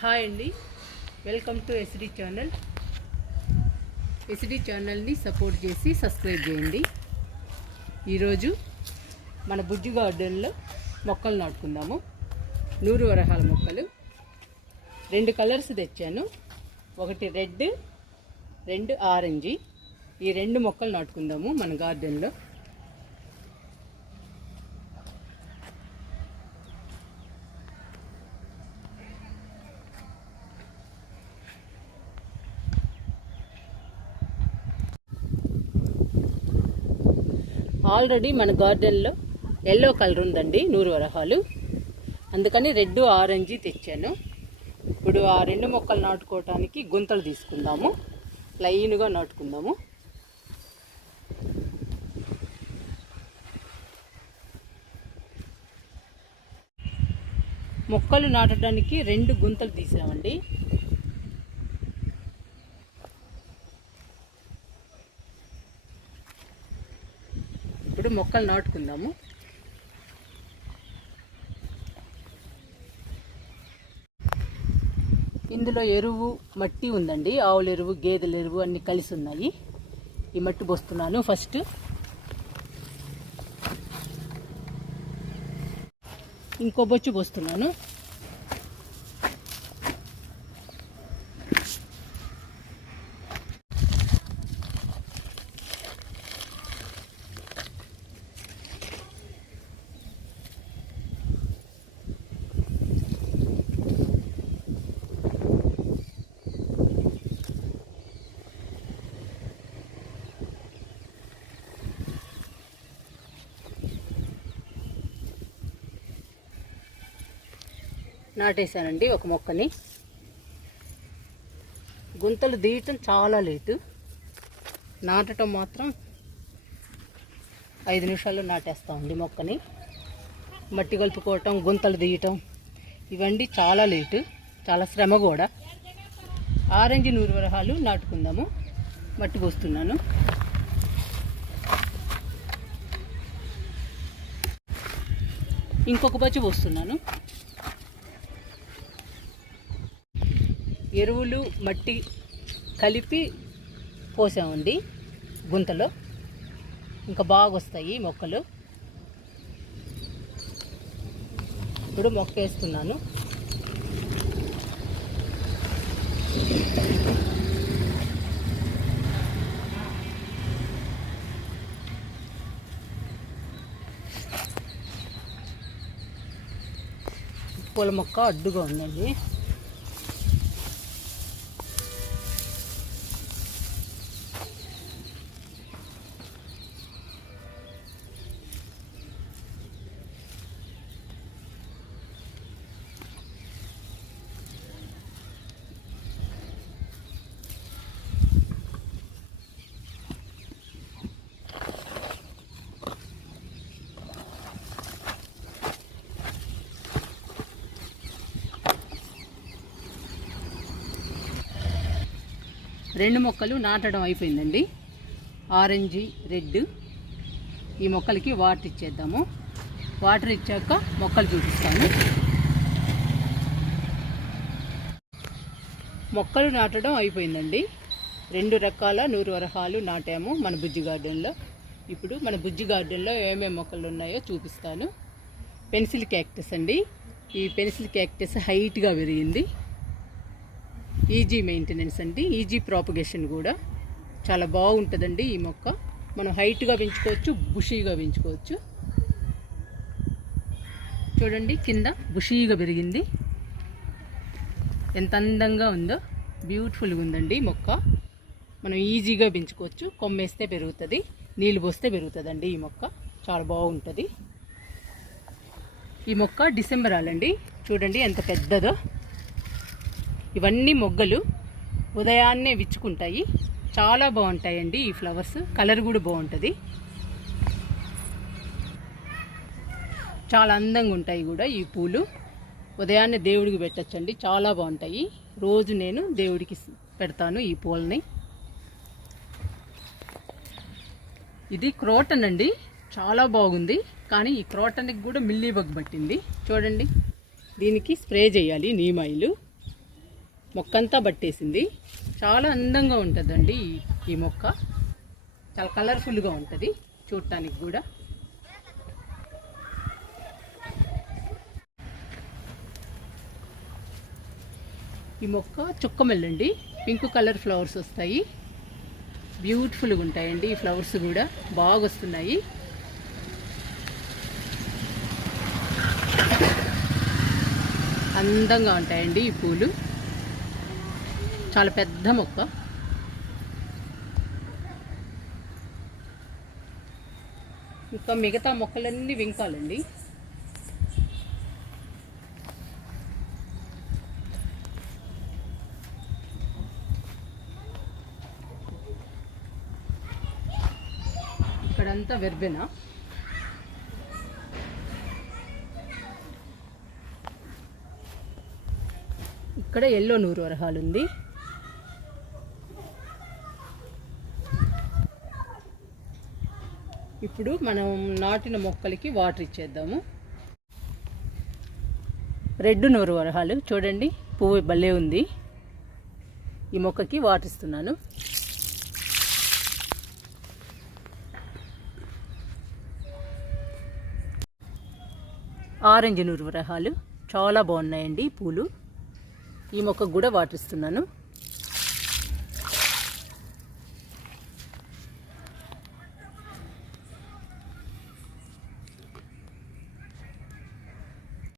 Hi అండి, welcome to SD channel. SD ఛానల్ని support చేసి సబ్స్క్రైబ్ చేయండి. ఈరోజు మన బుజ్జి గార్డెన్లో మొక్కలు నాటుకుందాము. 100 వరహాల మొక్కలు 2 కలర్స్ తెచ్చాను. ఒకటి రెడ్, 2 ఆరెంజ్. ఈ 2 మొక్కలు నాటుకుందాము మన గార్డెన్లో. ఆల్రెడీ మన గార్డెన్లో ఎల్లో కలర్ ఉందండి 100 వరహాలు, అందుకని రెడ్ ఆరెంజ్ తెచ్చాను. ఇప్పుడు ఆ 2 మొక్కలు నాటుకోవటానికి గుంతలు తీసుకుందాము, లైన్గా నాటుకుందాము. మొక్కలు నాటడానికి 2 గుంతలు తీసామండి. ఇప్పుడు మొక్కలు నాటుకుందాము. ఇందులో ఎరువు మట్టి ఉందండి, ఆవుల ఎరువు, గేదెల ఎరువు అన్నీ కలిసి ఉన్నాయి. ఈ మట్టి పోస్తున్నాను. ఫస్ట్ ఇంకో బొచ్చు పోస్తున్నాను. నాటేశానండి ఒక మొక్కని. గుంతలు తీయటం చాలా లేటు, నాటటం మాత్రం 5 నిమిషాల్లో నాటేస్తామండి మొక్కని. మట్టి కలుపుకోవటం, గుంతలు తీయటం ఇవన్నీ చాలా లేటు, చాలా శ్రమ కూడా. ఆరెంజ్ 100 వరహాలు నాటుకుందాము. మట్టి పోస్తున్నాను. ఇంకొక బచ్చి పోస్తున్నాను. ఎరువులు మట్టి కలిపి పోసామండి గుంతలో, ఇంకా బాగా వస్తాయి మొక్కలు. ఇప్పుడు మొక్క వేస్తున్నాను. పూల మొక్క అడ్డుగా ఉందండి. రెండు మొక్కలు నాటడం అయిపోయిందండి. Orange, red. ఈ మొక్కలకి వాటర్ ఇచ్చేద్దాము. వాటర్ ఇచ్చాక మొక్కలు చూపిస్తాను. మొక్కలు నాటడం అయిపోయిందండి. 2 రకాల 100 వరహాలు నాటాము మన బుజ్జి గార్డెన్లో. ఇప్పుడు మన బుజ్జి గార్డెన్లో ఏమేమి మొక్కలు ఉన్నాయో చూపిస్తాను. పెన్సిల్ క్యాక్టస్ అండి. ఈ పెన్సిల్ క్యాక్టస్ హైట్గా పెరిగింది. ఈజీ మెయింటెనెన్స్ అండి, ఈజీ ప్రాపగేషన్ కూడా. చాలా బాగుంటుందండి ఈ మొక్క. మనం హైట్గా పెంచుకోవచ్చు, బుషీగా పెంచుకోవచ్చు. చూడండి, కింద బుషీగా పెరిగింది, ఎంత అందంగా ఉందో. బ్యూటిఫుల్గా ఉందండి మొక్క. మనం ఈజీగా పెంచుకోవచ్చు. కొమ్మేస్తే పెరుగుతుంది, నీళ్ళు పోస్తే పెరుగుతుందండి ఈ మొక్క. చాలా బాగుంటుంది ఈ మొక్క. డిసెంబరాలండి, చూడండి ఎంత పెద్దదో. ఇవన్నీ మొగ్గలు ఉదయాన్నే విచ్చుకుంటాయి. చాలా బాగుంటాయండి ఈ ఫ్లవర్స్. కలర్ కూడా బాగుంటుంది, చాలా అందంగా ఉంటాయి కూడా ఈ పూలు. ఉదయాన్నే దేవుడికి పెట్టచ్చండి, చాలా బాగుంటాయి. రోజు నేను దేవుడికి పెడతాను ఈ పూలని. ఇది క్రోటన్ అండి, చాలా బాగుంది. కానీ ఈ క్రోటన్కి కూడా మిల్లీ బగ్ పట్టింది. చూడండి, దీనికి స్ప్రే చేయాలి నీమ్ ఆయిల్. మొక్కంతా పట్టేసింది. చాలా అందంగా ఉంటుందండి ఈ మొక్క. చాలా కలర్ఫుల్గా ఉంటుంది చూడటానికి కూడా. ఈ మొక్క చుక్కమల్లండి. పింక్ కలర్ ఫ్లవర్స్ వస్తాయి. బ్యూటిఫుల్గా ఉంటాయండి ఈ ఫ్లవర్స్ కూడా, బాగా వస్తున్నాయి. అందంగా ఉంటాయండి ఈ పూలు. చాలా పెద్ద మొక్క. ఇంకా మిగతా మొక్కలన్నీ వింకాలండి. ఇక్కడంతా వెర్బెనా. ఇక్కడ ఎల్లో నూరు వరహాలు ఉంది. ఇప్పుడు మనం నాటిన మొక్కలకి వాటర్ ఇచ్చేద్దాము. రెడ్ నూరు వరహాలు చూడండి, పువ్వు భలే ఉంది. ఈ మొక్కకి వాటర్ ఇస్తున్నాను. ఆరెంజ్ నూరు వరహాలు చాలా బాగున్నాయండి పూలు. ఈ మొక్కకు కూడా వాటర్ ఇస్తున్నాను.